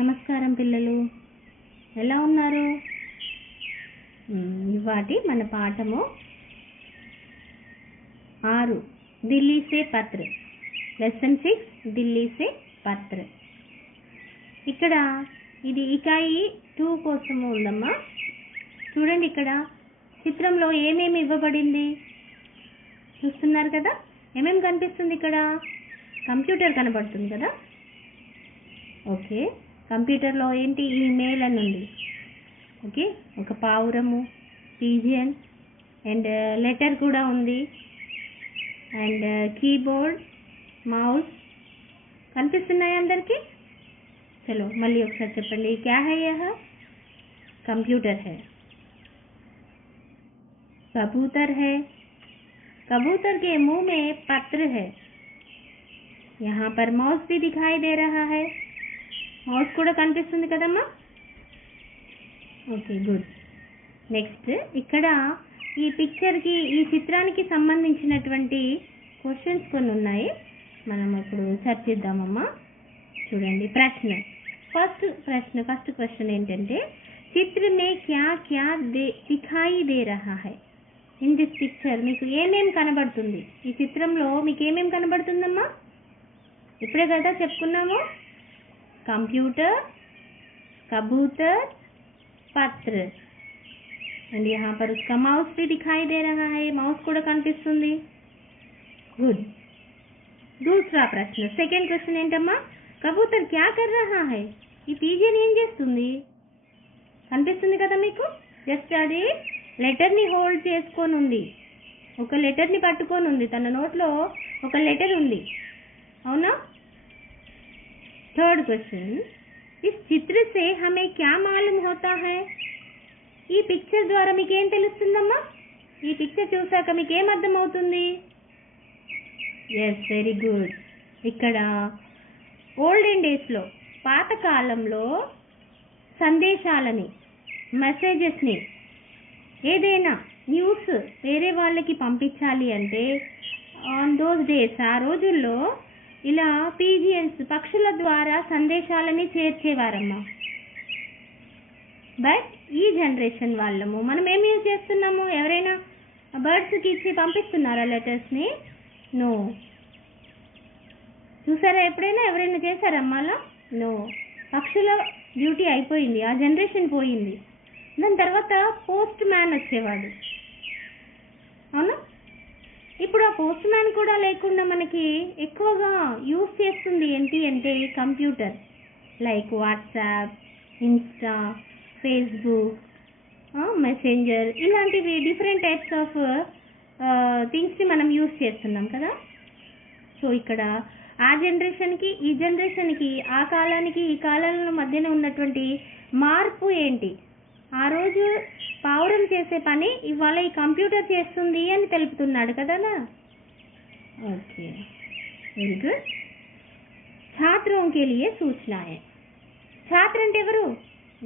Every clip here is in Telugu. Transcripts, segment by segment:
నమస్కారం పిల్లలు, ఎలా ఉన్నారు? ఇవాటి మన పాఠము 6 ఢిల్లీ సే పత్ర, లెసన్ 6 ఢిల్లీ సే పత్ర. ఇక్కడ ఇది ఇకాయి 2 కోసము ఉందమ్మా. చూడండి, ఇక్కడ చిత్రంలో ఏమేమి ఇవ్వబడింది చూస్తున్నారు కదా. ఏమేమి కనిపిస్తుంది? ఇక్కడ కంప్యూటర్ కనబడుతుంది కదా. ఓకే, కంప్యూటర్లో ఏంటి? ఈమెయిల్ అని ఉంది. ఓకే, ఒక పావురము, పీజియన్ అండ్ లెటర్ కూడా ఉంది. అండ్ కీబోర్డ్, మౌస్ కనిపిస్తున్నాయి అందరికీ. చలో మళ్ళీ ఒకసారి చెప్పండి. క్యా హై యహ? कंप्यूटर है. कबूतर है, कबूतर के मुंह में पत्र है. यहाँ पर माउस भी दिखाई दे रहा है. माउस కూడా కనిపిస్తుంది కదమ్మా. Okay, good. నెక్స్ట్, ఇక్కడ ఈ పిక్చర్కి, ఈ చిత్రానికి సంబంధించినటువంటి క్వశ్చన్స్ కొన్ని ఉన్నాయి. మనం ఇప్పుడు చర్చిద్దామమ్మా. చూడండి ప్రశ్న. ఫస్ట్ క్వశ్చన్ ఏంటంటే, చిత్ర మే క్యా క్యా దిఖాయి దే రహా హై? ఇన్ దిస్ పిక్చర్ మీకు ఏమేం కనబడుతుంది? ఈ చిత్రంలో మీకు ఏమేం కనబడుతుందమ్మా? ఇప్పుడే కదా చెప్పుకున్నాము. कंप्यूटर, कबूतर, पत्र. एंड यहाँ पर उसका माउस भी दिखाई दे रहा है. माउस కూడా కనిపిస్తుంది. गुड. दूसरा प्रश्न, सेकंड क्वेश्चन ఏంటమ్మా? कबूतर क्या कर रहा है? ఈ పీజియన్ ఏం చేస్తుంది? కనిపిస్తుంది కదా మీకు. జస్ట్ అది లెటర్ని హోల్డ్ చేసుకొని ఉంది, ఒక లెటర్ని పట్టుకొని ఉంది. తన నోట్లో ఒక లెటర్ ఉంది, అవునా? थर्ड क्वेश्चन, इस चित्र से हमें क्या मालूम होता है? ఈ పిక్చర్ ద్వారా మీకు ఏం తెలుస్తుందమ్మా? ఈ పిక్చర్ చూసాక మీకు ఏం అర్థమవుతుంది? Yes, very good. ఇక్కడ ఓల్డెన్ డేస్లో, పాతకాలంలో సందేశాలని, మెసేజెస్ని, ఏదైనా న్యూస్ వేరే వాళ్ళకి పంపించాలి అంటే ఆన్ దోస్ డేస్, ఆ రోజుల్లో ఇలా పీజియన్స్, పక్షుల ద్వారా సందేశాలని చేర్చేవారమ్మా. బట్ ఈ జనరేషన్ వాళ్ళము మనం ఏం యూజ్ చేస్తున్నాము? ఎవరైనా బర్డ్స్కి ఇచ్చి పంపిస్తున్నారా లెటర్స్ని? నో. చూసారా ఎప్పుడైనా? ఎవరైనా చేశారమ్మా అలా? నో. పక్షుల డ్యూటీ అయిపోయింది, ఆ జనరేషన్ పోయింది. దాని తర్వాత పోస్ట్ మ్యాన్ వచ్చేవాడు, అవునా? ఇప్పుడు ఆ పోస్ట్ మ్యాన్ కూడా లేకుండా మనకి ఎక్కువగా యూజ్ చేస్తుంది ఏంటి అంటే computer. Like WhatsApp, Insta, Facebook, messenger, ఇలాంటివి డిఫరెంట్ టైప్స్ ఆఫ్ థింగ్స్ని మనం యూజ్ చేస్తున్నాం కదా. సో ఇక్కడ ఆ జనరేషన్కి, ఈ జనరేషన్కి, ఆ కాలానికి, ఈ కాలాల మధ్యన ఉన్నటువంటి మార్పు ఏంటి? ఆ రోజు పావురం చేసే పని ఇవాళ ఈ కంప్యూటర్ చేస్తుంది అని తెలుపుతున్నాడు కదా. Okay, very good. ఛాత్రోం కే లియే సూచనాయే. ఛాత్ర అంటే ఎవరు?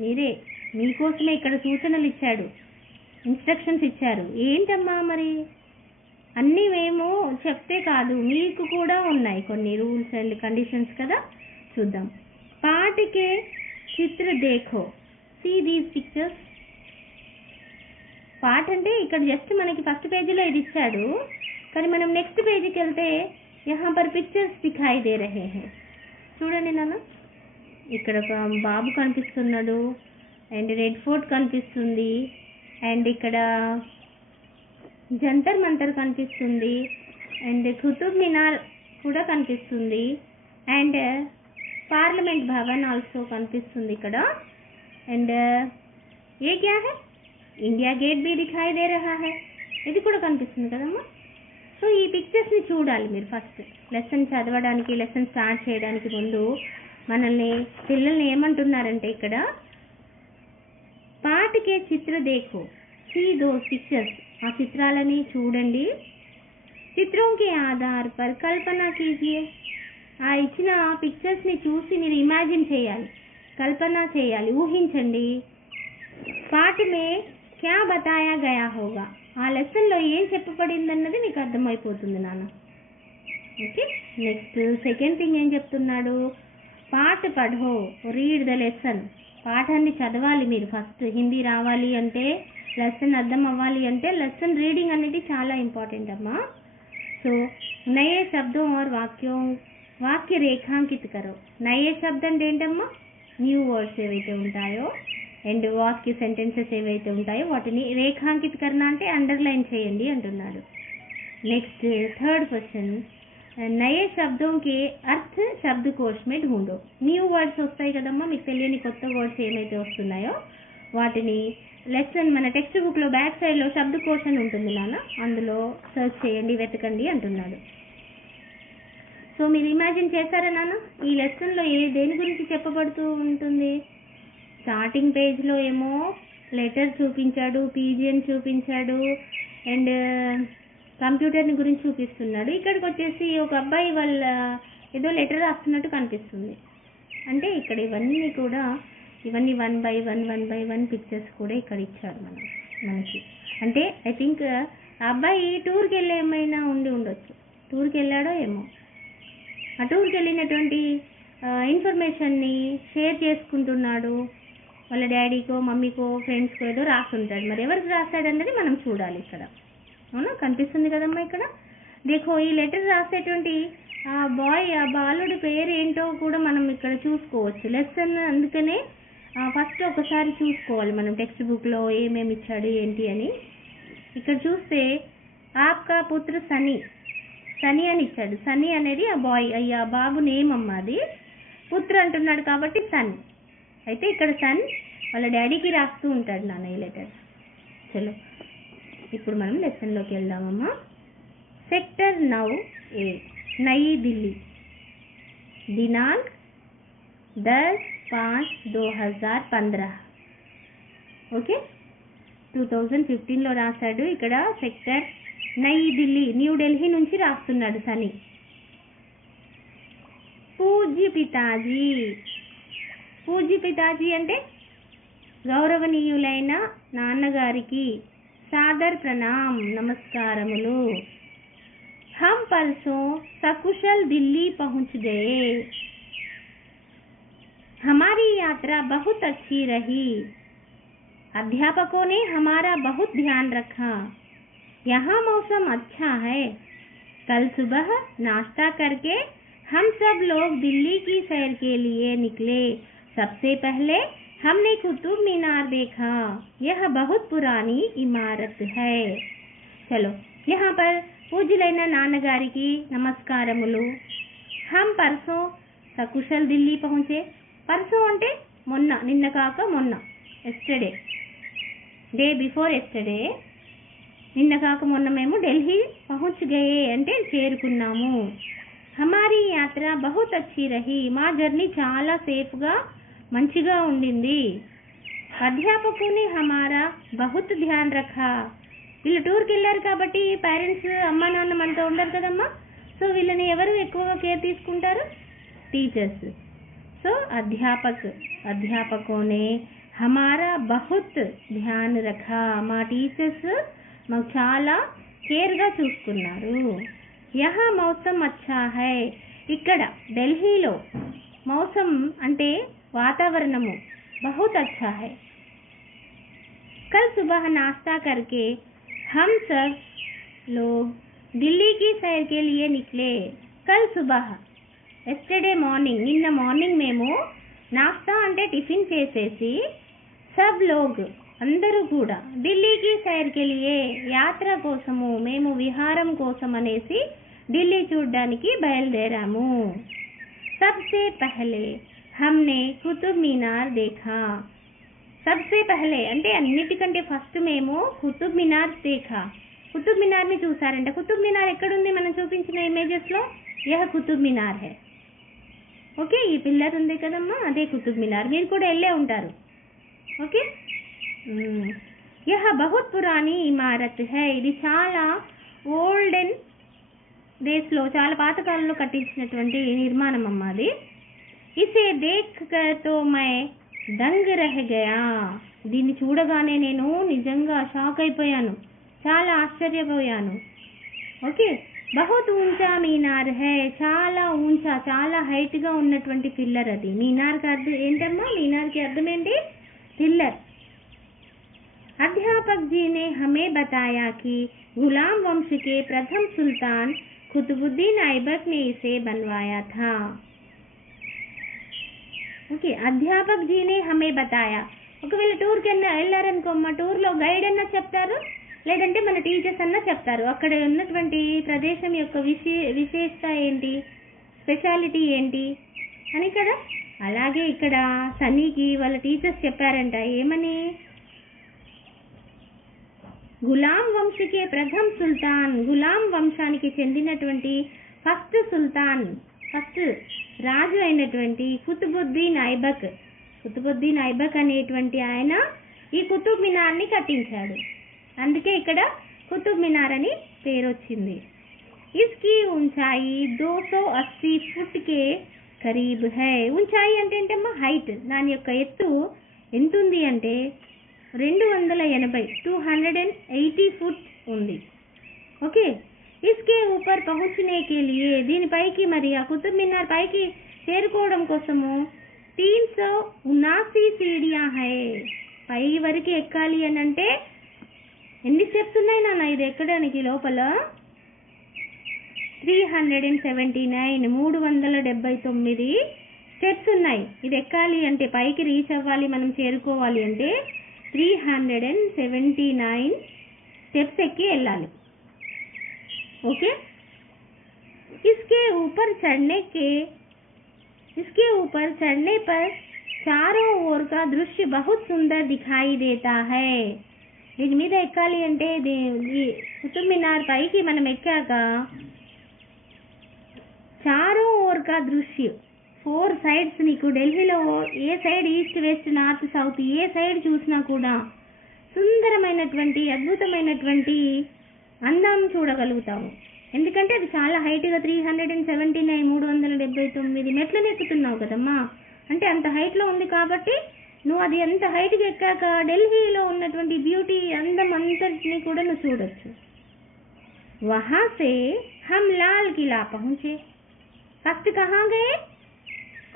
మీరే. మీకోసమే ఇక్కడ సూచనలు ఇచ్చాడు, ఇన్స్ట్రక్షన్స్ ఇచ్చారు. ఏంటమ్మా మరి? అన్నీ మేము చెప్తే కాదు, మీకు కూడా ఉన్నాయి కొన్ని రూల్స్ అండ్ కండిషన్స్ కదా. చూద్దాం. పాటికే చిత్ర దేఖో, సీ దీస్ పిక్చర్స్. పార్ట్ అంటే ఇక్కడ జస్ట్ మనకి ఫస్ట్ పేజీలో ఇది ఇచ్చాడు, కానీ మనం నెక్స్ట్ పేజీకి వెళ్తే యహా పర్ పిక్చర్స్ దిఖాయి దే రహే హై. చూడండి నాన్న, ఇక్కడ ఒక బాబు కనిపిస్తున్నాడు, అండ్ రెడ్ ఫోర్ట్ కనిపిస్తుంది, అండ్ ఇక్కడ జంతర్ మంతర్ కనిపిస్తుంది, అండ్ కుతుబ్ మినార్ కూడా కనిపిస్తుంది, అండ్ పార్లమెంట్ భవన్ ఆల్సో కనిపిస్తుంది ఇక్కడ. అండ్ ఏ క్యా హై? ఇండియా గేట్ బి దిఖాయి దే రహా హై. ఇది కూడా కనిపిస్తుంది కదమ్మా. సో ఈ పిక్చర్స్ని చూడాలి మీరు ఫస్ట్. లెసన్ చదవడానికి, లెసన్ స్టార్ట్ చేయడానికి ముందు పిల్లల్ని ఏమంటున్నారంటే ఇక్కడ పాటికే చిత్ర దేఖో, సీ దోస్ పిక్చర్స్. ఆ చిత్రాలని చూడండి. చిత్రం కే ఆధార్ పర్ కల్పన కీజియే. ఆ ఇచ్చిన పిక్చర్స్ని చూసి మీరు ఇమాజిన్ చేయాలి, కల్పన చేయాలి, ఊహించండి. పాఠ మే క్యా బతాయా గయా హోగా, ఆ లెసన్లో ఏం చెప్పబడింది అన్నది మీకు అర్థమైపోతుంది నాన్న. ఓకే, నెక్స్ట్ సెకండ్ థింగ్ ఏం చెప్తున్నాడు? పాఠ పఢో, రీడ్ ద లెసన్. పాఠాన్ని చదవాలి మీరు. ఫస్ట్ హిందీ రావాలి అంటే, లెసన్ అర్థం అవ్వాలి అంటే లెసన్ రీడింగ్ అనేది చాలా ఇంపార్టెంట్ అమ్మా. సో నయే శబ్దం और వాక్య రేఖాంకిత కరో. నయే శబ్దం అంటే ఏంటమ్మా? న్యూ వర్డ్స్ ఏవైతే ఉంటాయో అండ్ వాక్య సెంటెన్సెస్ ఏవైతే ఉంటాయో వాటిని రేఖాంకిత కరణ అంటే అండర్లైన్ చేయండి అంటున్నాడు. నెక్స్ట్ థర్డ్ క్వశ్చన్, నయే శబ్దంకి అర్థ శబ్దకోశ్ మే ఢూంఢో. న్యూ వర్డ్స్ వస్తాయి కదమ్మా, మీకు తెలియని కొత్త వర్డ్స్ ఏమైతే వస్తున్నాయో వాటిని లెసన్ మన టెక్స్ట్ బుక్లో బ్యాక్ సైడ్లో శబ్దకోశం ఉంటుంది నాన్న, అందులో సర్చ్ చేయండి, వెతకండి అంటున్నాడు. సో మీరు ఇమాజిన్ చేశారా నాన్న, ఈ లెసన్లో దేని గురించి చెప్పబడుతూ ఉంటుంది? స్టార్టింగ్ పేజ్లో ఏమో లెటర్ చూపించాడు, పీజియన్ చూపించాడు అండ్ కంప్యూటర్ని గురించి చూపిస్తున్నాడు. ఇక్కడికి వచ్చేసి ఒక అబ్బాయి వాళ్ళ ఏదో లెటర్ రాస్తున్నట్టు కనిపిస్తుంది. అంటే ఇక్కడ ఇవన్నీ వన్ బై వన్ పిక్చర్స్ కూడా ఇక్కడ ఇచ్చారు మనకి. అంటే ఐ థింక్ ఆ అబ్బాయి టూర్కి వెళ్ళి ఏమైనా ఉండొచ్చు, టూర్కి వెళ్ళాడో ఏమో. ఆ టూర్కి వెళ్ళినటువంటి ఇన్ఫర్మేషన్ని షేర్ చేసుకుంటున్నాడు వాళ్ళ డాడీకో మమ్మీకో ఫ్రెండ్స్కో ఏదో రాస్తుంటాడు. మరి ఎవరికి రాస్తాడన్నది మనం చూడాలి ఇక్కడ. అవునా, కనిపిస్తుంది కదమ్మా ఇక్కడ. దేఖో ఈ లెటర్ రాసేటువంటి ఆ బాలుడి పేరు ఏంటో కూడా మనం ఇక్కడ చూసుకోవచ్చు. లెసన్ అందుకనే ఫస్ట్ ఒకసారి చూసుకోవాలి మనం టెక్స్ట్ బుక్లో ఏమేమి ఇచ్చాడు ఏంటి అని. ఇక్కడ చూస్తే ఆప్కా పుత్ర సనీ అని ఇచ్చాడు. సనీ అనేది ఆ బాబు నేమ్ అమ్మ, అది పుత్ర అంటున్నాడు కాబట్టి సన్. అయితే ఇక్కడ సన్ వాళ్ళ డాడీకి రాస్తూ ఉంటాడు నాన్న ఈ లెటర్. చలో ఇప్పుడు మనం లెసన్లోకి వెళ్దామమ్మా. సెక్టర్ 9A, నయీ ఢిల్లీ, దినాంక్ 10/5/2015. ఓకే, 2015లో రాశాడు. ఇక్కడ సెక్టర్ నయీ ఢిల్లీ, న్యూ ఢిల్లీ నుంచి రాస్తున్నాడు సనీ. పూజ్య పితాజీ అంటే గౌరవనీయులైన నాన్నగారికి సాదర్ ప్రణాం, నమస్కారములు. हम परसों सकुशल दिल्ली पहुंच गए. हमारी यात्रा बहुत अच्छी रही. अध्यापकों ने हमारा बहुत ध्यान रखा. यहाँ मौसम अच्छा है. कल सुबह नाश्ता करके हम सब लोग दिल्ली की सैर के लिए निकले. सबसे पहले हमने कुतुब मीनार देखा. यह बहुत पुरानी इमारत है. चलो यहाँ पर పూజ్యులైన నాన్నగారికి నమస్కారములు. హమ్ పర్సో సకుశల్ ఢిల్లీ పహుంచే. పర్సో అంటే మొన్న, నిన్న కాక మొన్న, ఎస్టర్డే, డే బిఫోర్ ఎస్టర్డే, నిన్న కాక మొన్న మేము ఢిల్లీ పహుంచ్ గయే అంటే చేరుకున్నాము. హమారీ యాత్ర బహుత్ అచ్చీ రహీ. మా జర్నీ చాలా సేఫ్గా మంచిగా ఉండింది. అధ్యాపకుని హమారా బహుత్ ధ్యాన్ రఖా. వీళ్ళు టూర్కి వెళ్ళారు కాబట్టి పేరెంట్స్ అమ్మా నాన్న మనతో ఉండరు కదమ్మా. సో వీళ్ళని ఎవరు ఎక్కువగా కేర్ తీసుకుంటారు? టీచర్స్. సో అధ్యాపకోనే హమారా బహుత్ ధ్యాన్ రఖా. మా టీచర్స్ మాకు చాలా కేర్గా చూసుకున్నారు. యహా మౌసమ్ అచ్చా హై. ఇక్కడ ఢిల్లీలో మౌసమ్ అంటే వాతావరణము బహుత్ అచ్చా హై. కల్ సుబహ నాస్తా కర్కే हम सब लोग दिल्ली की सैर के लिए निकले. कल सुबह ఎస్టర్డే మార్నింగ్, నిన్న మార్నింగ్ మేము నాస్తా అంటే టిఫిన్ చేసేసి సబ్ లోగ్ అందరూ కూడా ఢిల్లీకి సైర్కి వెళ్ళే యాత్ర కోసము, మేము విహారం కోసం అనేసి ఢిల్లీ చూడడానికి బయలుదేరాము. సబ్సే పహలే హమ్నే కుతుబ్ మీనార్ దేఖా. సబ్సే పహలే అంటే అన్నిటికంటే ఫస్ట్ మేము కుతుబ్ మినార్ దేఖా. కుతుబ్ మినార్ని చూసారంటే, కుతుబ్ మినార్ ఎక్కడుంది మనం చూపించిన ఇమేజెస్లో? యహ కుతుబ్ మినార్ హై. ఓకే, ఈ పిల్లర్ ఉంది కదమ్మా, అదే కుతుబ్ మినార్. మీరు కూడా వెళ్ళే ఉంటారు. ఓకే, యహ బహుత్ పురాణి ఇమారత్ హై. ఇది చాలా ఓల్డెన్ డేస్లో, చాలా పాతకాలంలో కట్టించినటువంటి నిర్మాణం అమ్మ అది. ఇసే దేఖ్ కర్ తో మై దంగ్ రహ్ గయా. దీన్ని చూడగానే నేను నిజంగా షాక్ అయిపోయాను, చాలా ఆశ్చర్యపోయాను. ఓకే, बहुत ऊंचा मीनार है, చాలా ऊंचा, చాలా హైట్ గా ఉన్నటువంటి పిల్లర్ అది. మీనార్ కి అర్థం ఏంటమ్మా? మీనార్ కి అర్థం ఏంటి? పిల్లర్. अध्यापक जी ने हमें बताया कि गुलाम वंश के प्रथम सुल्तान कुतुबुद्दीन ऐबक ने इसे बनवाया था. ఓకే, అధ్యాపక్ జీ నే హమే బతాయా. ఒకవేళ టూర్కి వెళ్ళారనుకో అమ్మ, టూర్లో గైడ్ అన్నా చెప్తారు, లేదంటే మన టీచర్స్ అన్నా చెప్తారు అక్కడ ఉన్నటువంటి ప్రదేశం యొక్క విశేషత ఏంటి, స్పెషాలిటీ ఏంటి అని కదా. అలాగే ఇక్కడ సనీకి వాళ్ళ టీచర్స్ చెప్పారంట, ఏమని? గులాం వంశకే ప్రథమ సుల్తాన్, గులాం వంశానికి చెందినటువంటి ఫస్ట్ సుల్తాన్, ఫస్ట్ రాజు అయినటువంటి కుతుబుద్దీన్ ఐబక్, కుతుబుద్దీన్ ఐబక్ అనేటువంటి ఆయన ఈ కుతుబ్ మినార్ని కట్టించాడు. అందుకే ఇక్కడ కుతుబ్ మినార్ అని పేరు వచ్చింది. ఇస్కి ऊंचाई 280 ఫుట్ కే కరీబ్ హై. ऊंचाई అంటే ఏంటమ్మా? హైట్. దాని యొక్క ఎత్తు ఎంత ఉంది అంటే 280 ఫుట్ ఉంది. ఓకే, ఇస్కే ऊपर पहुंचने के लिए, దీనిపైకి మరి ఆ కుతుబ్ మినార్ పైకి చేరుకోవడం కోసము 379 సీడియా హై. పై వరకు ఎక్కాలి అని అంటే ఎన్ని స్టెప్స్ ఉన్నాయి నాన్న ఇది ఎక్కడానికి? లోపల 379 స్టెప్స్ ఉన్నాయి. ఇది ఎక్కాలి అంటే, పైకి రీచ్ అవ్వాలి, మనం చేరుకోవాలి అంటే 379 స్టెప్స్ ఎక్కి వెళ్ళాలి. ओके, इसके ऊपर चढ़ने पर चारों ओर का दृश्य बहुत सुंदर दिखाई देता है. దీని మీద ఎక్కాలి అంటే కుతుబ్ మినార్ పైకి మనం ఎక్కాక చారో ఓర్ కా దృశ్య, 4 సైడ్స్, నీకు ఢిల్లీలో ఏ side, east west north south ఏ సైడ్ చూసినా కూడా సుందరమైనటువంటి అద్భుతమైనటువంటి అందం చూడగలుగుతాము. ఎందుకంటే అది చాలా హైట్గా 379 మెట్లను ఎక్కుతున్నావు కదమ్మా. అంటే అంత హైట్లో ఉంది కాబట్టి నువ్వు అది ఎంత హైట్కి ఎక్కాక ఢిల్లీలో ఉన్నటువంటి బ్యూటీ, అందం అంతటిని కూడా నువ్వు చూడొచ్చు. వహా సే హమ్ లాల్ కిలా పహుంచే. ఫస్ట్ కహా గయే?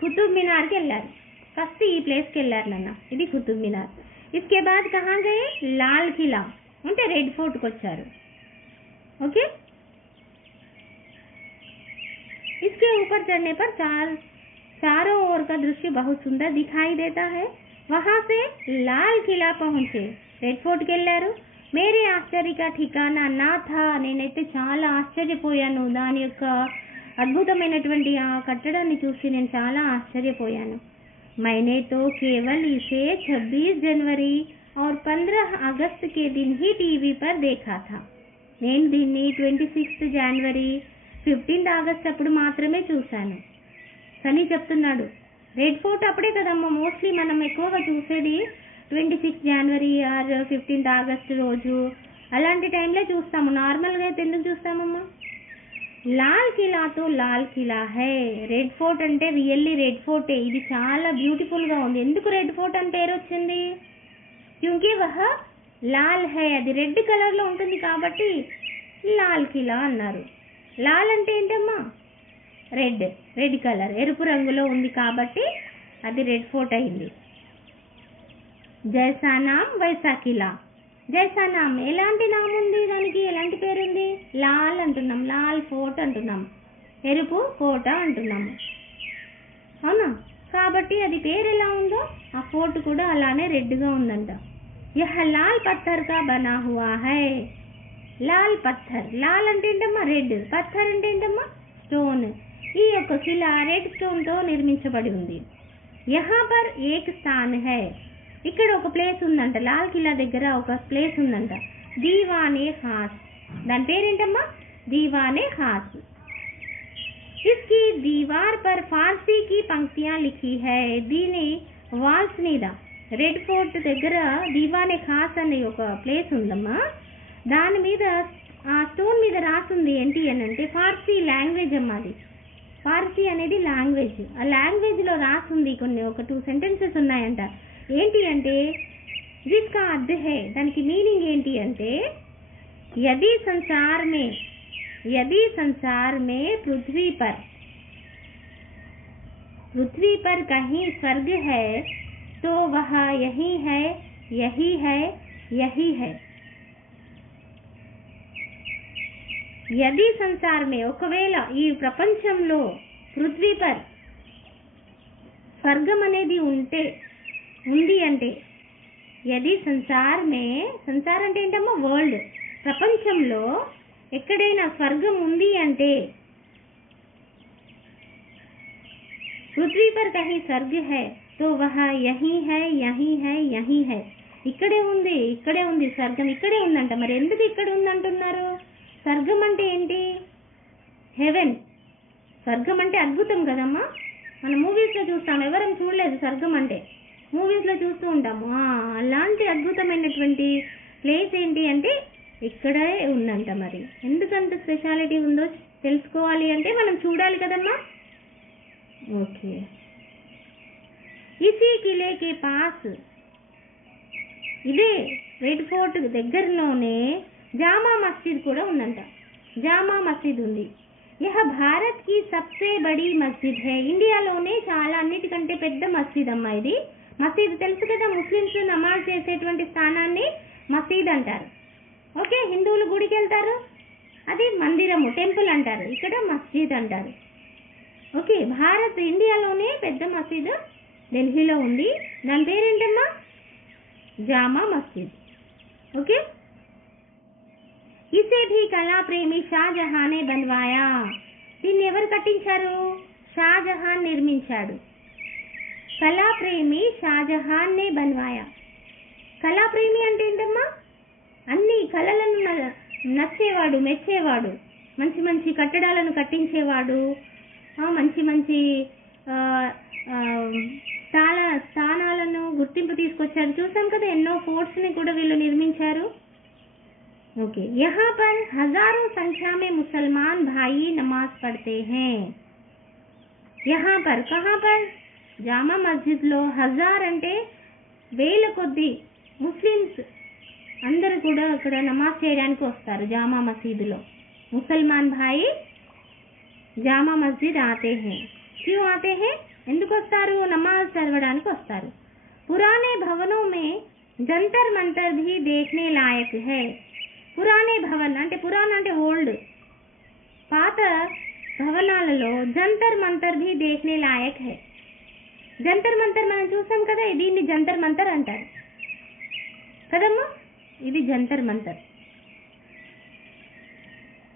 కుతుబ్ మినార్కి వెళ్ళారు. ఫస్ట్ ఈ ప్లేస్కి వెళ్ళారు నాన్న, ఇది కుతుబ్ మినార్. ఇస్కే బాద్ కహా గయే? లాల్ కిలా అంటే రెడ్ ఫోర్ట్కి వచ్చారు. ओके, इसके ऊपर चढ़ने पर चारों ओर का दृश्य बहुत सुंदर दिखाई देता है. वहां से लाल किला पहुंचे, रेड फोर्ट के వెళ్ళారు. मेरे आश्चर्य का ठिकाना ना था. నేనైతే చాలా ఆశ్చర్యపోయాను. దాని యొక్క అద్భుతమైనటువంటి ఆ కట్టడాన్ని చూసి నేను చాలా ఆశ్చర్యపోయాను. मैंने तो केवल इसे 26 जनवरी और 15 अगस्त के दिन ही टीवी पर देखा था. నేను దీన్ని 26 జనవరి 15 ఆగస్ట్ అప్పుడు మాత్రమే చూశాను అని చెప్తున్నాడు. రెడ్ ఫోర్ట్ అప్పుడే కదమ్మా మోస్ట్లీ మనం ఎక్కువగా చూసేది, 26 జనవరి ఆర్ 15 ఆగస్ట్ రోజు అలాంటి టైంలో చూస్తాము. నార్మల్గా అయితే ఎందుకు చూస్తామమ్మా? Lal కిలాతో Lal Qila high. Red fort అంటే రియల్లీ రెడ్ ఫోర్టే. ఇది చాలా బ్యూటిఫుల్గా ఉంది. ఎందుకు రెడ్ ఫోర్ట్ అని పేరు వచ్చింది? క్యూంకీ వహ లాల్ హై, అది రెడ్ కలర్లో ఉంటుంది కాబట్టి లాల్ కిలా అన్నారు. లాల్ అంటే ఏంటమ్మా? రెడ్, రెడ్ కలర్, ఎరుపు రంగులో ఉంది కాబట్టి అది రెడ్ ఫోర్ట్ అయింది. జైసా నామ్ వైసా కిలా. జైసా నామ్ ఎలాంటి నామ్ ఉంది దానికి, ఎలాంటి పేరుంది? లాల్ అంటున్నాం, లాల్ ఫోర్ట్ అంటున్నాం, ఎరుపు కోట అంటున్నాము, అవునా? కాబట్టి అది పేరు ఎలా ఉందో ఆ ఫోర్ట్ కూడా అలానే రెడ్గా ఉందంట. यह लाल पत्थर का बना हुआ है. लाल पत्थर, लाल అంటే ఏంటమ్మా? రెడ్. పత్థర్ అంటే ఏంటమ్మా? స్టోన్. ఈ యొక్క శిల రెడ్ స్టోన్ తో నిర్మించబడి ఉంది. यहाँ पर एक स्थान है. ఇక్కడ ఒక ప్లేస్ ఉందంట, లాల్ కిలా దగ్గర ఒక ప్లేస్ ఉందంట, దీవానే ఖాస్. దాని పేరేంటమ్మా? దీవానే ఖాస్. इसकी दीवार पर फारसी की पंक्तियां लिखी है. దీని వాల్స్ మీద, రెడ్ ఫోర్ట్ దగ్గర దీవానే ఖాస్ అనే ఒక ప్లేస్ ఉందమ్మా. దాని మీద ఆ స్టోన్ మీద రాసింది ఏంటి అని అంటే ఫార్సీ లాంగ్వేజ్ అమ్మా. అది ఫార్సీ అనేది లాంగ్వేజ్. ఆ లాంగ్వేజ్లో రాసింది ఒక 2 సెంటెన్సెస్ ఉన్నాయంట. ఏంటి అంటే జిస్కా అర్థ హై, దానికి మీనింగ్ ఏంటి అంటే యది సంసార్ మే यदि संसार में पृथ्वी पर कहीं स्वर्ग है तो वह यही है, यही है, यही है. यदि संसार में ఒకవేళ ఈ ప్రపంచంలో పృథ్వీపర్ స్వర్గం అనేది ఉంది అంటే, యది సంసార్ మే, సంసార్ అంటే ఏంటమ్మా వరల్డ్, ప్రపంచంలో ఎక్కడైనా స్వర్గం ఉంది అంటే, పృథ్వీ పర్ కహీ స్వర్గ్ హై తో వహ యహీ హై, యహీ హై, యహీ హై. ఇక్కడే ఉంది స్వర్గం ఇక్కడే ఉందంట. మరి ఎందుకు ఇక్కడ ఉందంటున్నారు? స్వర్గం అంటే ఏంటి? హెవెన్. స్వర్గం అంటే అద్భుతం కదమ్మా. మనం మూవీస్లో చూస్తాం, ఎవరం చూడలేదు స్వర్గం అంటే, మూవీస్లో చూస్తూ ఉంటాము. అలాంటి అద్భుతమైనటువంటి ప్లేస్ ఏంటి అంటే ఇక్కడే ఉందంట. మరి ఎందుకంత స్పెషాలిటీ ఉందో తెలుసుకోవాలి అంటే మనం చూడాలి కదమ్మా. ఓకే. ఇసీ కిలేకే పాస్, ఇదే రెడ్ ఫోర్ట్ దగ్గరలోనే జామా మస్జిద్ కూడా ఉందంట. జామా మస్జిద్ ఉంది. యహ భారత్ కి సబ్సే బడి మస్జిద్ హై. ఇండియాలోనే చాలా అన్నిటికంటే పెద్ద మస్జిద్ అమ్మా ఇది. మసీద్ తెలుసు కదా, ముస్లిమ్స్ నమాజ్ చేసేటువంటి స్థానాన్ని మసీద్ అంటారు. ఓకే, హిందువులు గుడికి వెళ్తారు, అది మందిరము, టెంపుల్ అంటారు. ఇక్కడ మస్జిద్ అంటారు. ఓకే, భారత్ ఇండియాలోనే పెద్ద మసీద్ ఢిల్లీలో ఉంది. దాని పేరేంటమ్మా? జామా మస్జిద్. ఓకే. ఇసే భీ కళా ప్రేమి షాజహానే బన్వాయా. దీన్ని ఎవరు కట్టించారు? షాజహాన్ నిర్మించాడు. కళాప్రేమి షాజహాన్ నే బన్వాయా. కళాప్రేమి అంటే ఏంటమ్మా? అన్ని కళలను నచ్చేవాడు, మెచ్చేవాడు, మంచి మంచి కట్టడాలను కట్టించేవాడు, మంచి మంచి స్థానాలను గుర్తింపు తీసుకొచ్చాడు. చూసాం కదా, ఎన్నో ఫోర్ట్స్ని కూడా వీళ్ళు నిర్మించారు. ओके, यहाँ पर हजारों संख्या में मुसलमान भाई नमाज पढ़ते हैं. यहाँ पर, कहाँ पर? जामा मस्जिद లో హజార్ అంటే వేల కొద్ది ముస్లిమ్స్ అందరూ కూడా అక్కడ నమాజ్ చేయడానికి వస్తారు. జామా మసీదులో ముసల్మాన్ భాయి జామా మస్జిద్ ఆతే హై. క్యూ ఆతే హై? ఎందుకు వస్తారు? నమాజ్ చదవడానికి వస్తారు. పురానే భవనోं में जंतर मंतर भी देखने लायक है. పురాణే భవన్ అంటే, పురాణ అంటే ఓల్డ్, పాత భవనాలలో జంతర్ మంతర్ భీ దేఖ్నే లాయక్ హై. జంతర్ మంతర్ మనం చూసాం కదా, దీన్ని జంతర్ మంతర్ అంటారు కదమ్మా. ఇది జంతర్ మంతర్.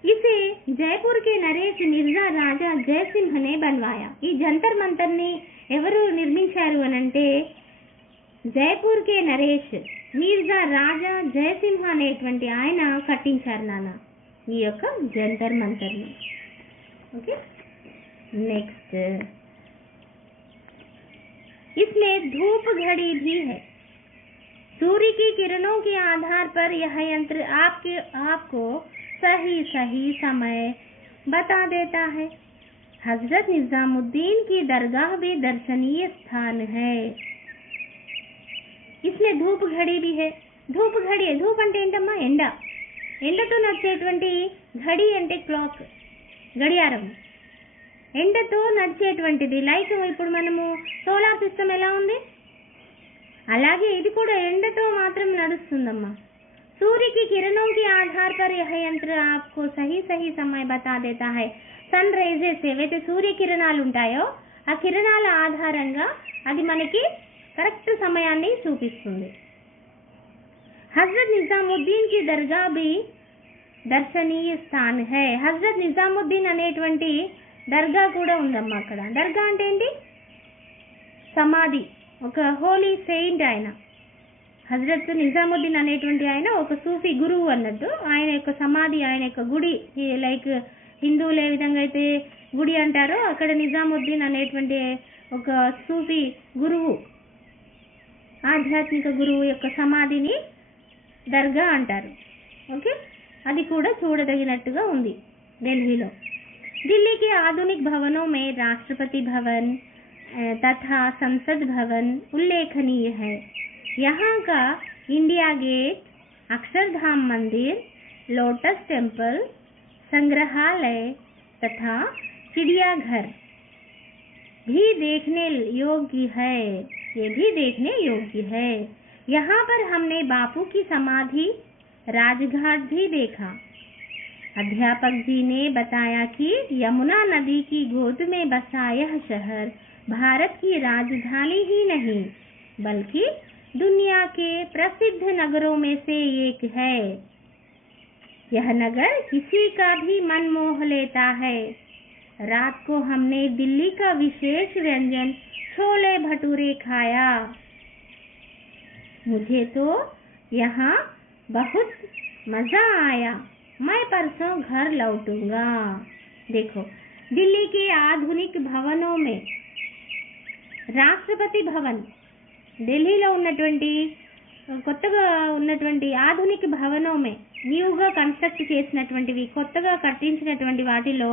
ఇసే జైపూర్ కే నరేష్ మిర్జా రాజా జయసింహ్ నే బన్వాయా. ఈ జంతర్ మంతర్ ని ఎవరు నిర్మించారు అనంటే, జైపూర్ కే నరేష్ మిర్జా రాజా జయసింహ అనేటువంటి ఆయన కట్టించారు నాన్న ఈ యొక్క జంతర్ మంతర్ని. ఓకే, నెక్స్ట్ इसमें धूप घड़ी भी है. सूर्य की किरणों के आधार पर यह यंत्र आपको सही समय बता देता है. हजरत निजामुद्दीन की दरगाह भी दर्शनीय स्थान है. इसमें धूप घड़ी भी है. ధూప్ ఘడి, ధూప్ అంటే ఏంటమ్మా? ఎండ. ఎండతో నడిచేటువంటి, ఘడి అంటే క్లాక్, గడియారం. ఎండతో నడిచేటువంటిది. లైక్ ఇప్పుడు మనము సోలార్ సిస్టమ్ ఎలా ఉంది, అలాగే ఇది కూడా ఎండతో మాత్రం నడుస్తుందమ్మా. सूर्य की किरणों के आधार पर यह यंत्र आपको सही समय बता देता है. సన్ రైజెస్ ఏవైతే సూర్య కిరణాలు ఉంటాయో ఆ కిరణాల ఆధారంగా అది మనకి కరెక్ట్ సమయాన్ని చూపిస్తుంది. హజరత్ నిజాముద్దీన్ కి దర్గా भी దర్శనీయ స్థాన్ है. హజరత్ నిజాముద్దీన్ అనేటువంటి దర్గా కూడా ఉందమ్మా అక్కడ. దర్గా అంటే ఏంటి? సమాధి, ఒక హోలీ సెయింట్ ఆయన. హజరత్ నిజాముద్దీన్ అనేటువంటి ఆయన ఒక సూఫీ గురువు అన్నట్టు. ఆయన యొక్క సమాధి, ఆయన యొక్క గుడి, లైక్ హిందువులు ఏ విధంగా అయితే గుడి అంటారో అక్కడ నిజాముద్దీన్ అనేటువంటి ఒక సూఫీ గురువు, ఆధ్యాత్మిక గురువు యొక్క సమాధిని దర్గా అంటారు. ఓకే, అది కూడా చూడదగినట్టుగా ఉంది ఢిల్లీలో. दिल्ली के आधुनिक भवनों में राष्ट्रपति भवन तथा संसद भवन उल्लेखनीय है. यहाँ का इंडिया गेट, अक्षरधाम मंदिर, लोटस टेम्पल, संग्रहालय तथा चिड़ियाघर भी देखने योग्य है। ये भी देखने योग्य है। यहाँ पर हमने बापू की समाधि, राजघाट भी देखा। अध्यापक जी ने बताया कि यमुना नदी की गोद में बसा यह शहर भारत की राजधानी ही नहीं बल्कि दुनिया के प्रसिद्ध नगरों में से एक है। यह नगर किसी का भी मन मोह लेता है। रात को हमने दिल्ली का विशेष व्यंजन छोले भटूरे खाया। मुझे तो यहाँ बहुत मज़ा आया। मैं परसों घर लौटूंगा। देखो, दिल्ली के आधुनिक भवनों में రాష్ట్రపతి భవన్, ఢిల్లీలో ఉన్నటువంటి కొత్తగా ఉన్నటువంటి ఆధునిక భవనమే, న్యూగా కన్స్ట్రక్ట్ చేసినటువంటివి, కొత్తగా కట్టించినటువంటి వాటిలో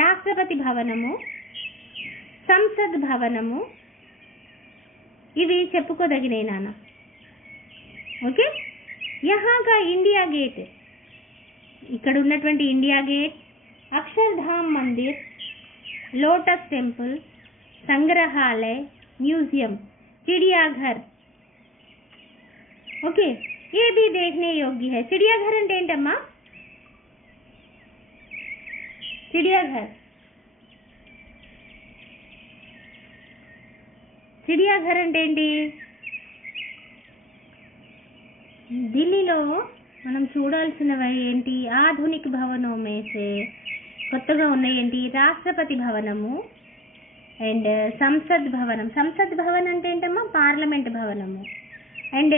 రాష్ట్రపతి భవనము, సంసద్ భవనము, ఇవి చెప్పుకోదగినే నాన్న. ఓకే, యహాకా ఇండియా గేట్, ఇక్కడ ఉన్నటువంటి India gate, Akshardham Mandir, lotus temple, संग्रहालय, म्यूजियम, चिड़ियाघर, ओके, ये भी देखने योग्य है. चिड़ियाघर అంటే ఏంటమ్మా? చిడియాఘర్ అంటే ఏంటి? ఢిల్లీలో మనం చూడాల్సినవి ఏంటి? ఆధునిక భవనం మేసే కొత్తగా ఉన్నాయి ఏంటి? రాష్ట్రపతి భవనము అండ్ సంసద్ భవనం. సంసద్ భవన్ అంటే ఏంటమ్మా? పార్లమెంట్ భవనము. అండ్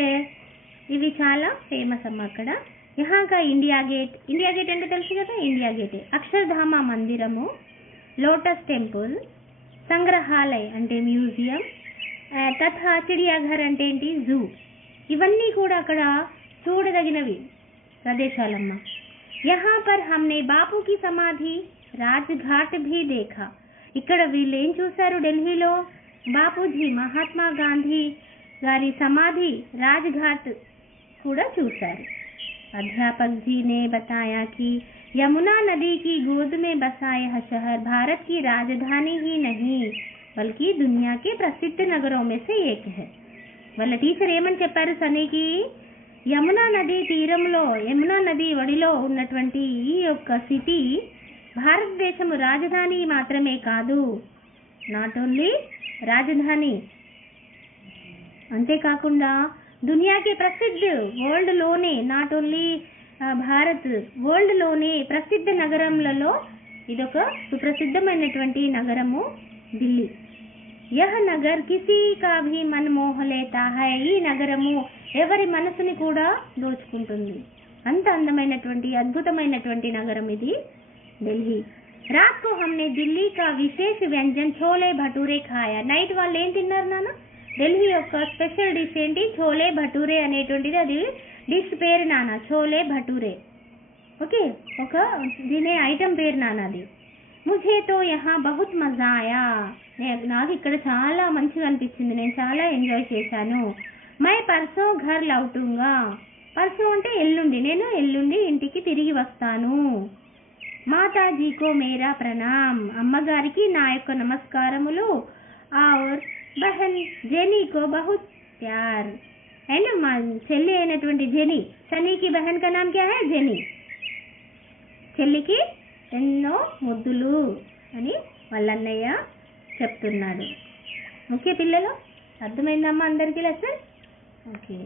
ఇవి చాలా ఫేమస్ అమ్మ అక్కడ. యహాకా ఇండియా గేట్, ఇండియా గేట్ అంటే తెలుసు కదా, ఇండియా గేటే. అక్షర్ధామ మందిరము, లోటస్ టెంపుల్, సంగ్రహాలయ అంటే మ్యూజియం, తథా చిడియాఘర్ అంటే ఏంటి? జూ. ఇవన్నీ కూడా అక్కడ చూడదగినవి ప్రదేశాలమ్మ. యహా పర్ హమ్నే బాపు కి సమాధి, రాజ్ఘాట్ భీ దేఖా. ఇక్కడ వీళ్ళు ఏం చూశారు? ఢిల్లీలో బాపూజీ, మహాత్మా గాంధీ గారి సమాధి, రాజ్ఘాట్ కూడా చూశారు. అధ్యాపక్ జీ నే బతాయా కి యమునా నది కి గోద్ మే బసా యహ్ షహర్ భారత్ కి రాజధాని హీ నహీ బల్కి దునియా కే ప్రసిద్ధ నగరోं में से एक है. వాళ్ళ టీచర్ ఏమని చెప్పారు సనీకి? యమునా నది తీరంలో, యమునా నది ఒడిలో ఉన్నటువంటి ఈ యొక్క సిటీ భారతదేశము రాజధాని మాత్రమే కాదు, నాట్ ఓన్లీ రాజధాని, అంతేకాకుండా దునియాకి ప్రసిద్ధ, వరల్డ్లోనే, నాట్ ఓన్లీ భారత్, వరల్డ్లోనే ప్రసిద్ధ నగరములలో ఇదొక సుప్రసిద్ధమైనటువంటి నగరము ఢిల్లీ. యహ్ నగర్ కిసీ కా భీ మన్ మోహ లేతా హై. ఈ నగరము ఎవరి మనసుని కూడా దోచుకుంటుంది. అంత అందమైనటువంటి అద్భుతమైనటువంటి నగరం ఇది ఢిల్లీ. రాత్ కో హమ్నే ఢిల్లీ కా విశేష వ్యంజన్ ఛోలే భటూరే ఖాయా. నైట్ వాళ్ళు ఏం తిన్నారు నాన్న? ఢిల్లీ యొక్క స్పెషల్ డిష్ ఏంటి? ఛోలే భటూరే అనేటువంటిది, అది డిష్ పేరు నాన్న, ఛోలే భటూరే. ఓకే, ఒక దీనే ఐటమ్ పేరు నాన్న అది. ముझे तो यहाँ बहुत मजा आया. నాకు ఇక్కడ చాలా మంచిగా అనిపించింది, నేను చాలా ఎంజాయ్ చేశాను. మై పర్సో ఘర్ లౌటూంగా. పర్సో అంటే ఎల్లుండి, నేను ఎల్లుండి ఇంటికి తిరిగి వస్తాను. మాతాజీకో మేరా ప్రణామ్. అమ్మగారికి నా యొక్క నమస్కారములు. और बहन जेनी को बहुत प्यार. అండ్ మా చెల్లి అయినటువంటి జెనీ, సనీకి బహన్ కా నామ్ క్యా హై? జెనీ. చెల్లికి ఎన్నో ముద్దులు అని వాళ్ళ అన్నయ్య చెప్తున్నాడు. ఓకే పిల్లలు, అర్థమైందమ్మా అందరికీ లెసన్? ఓకే.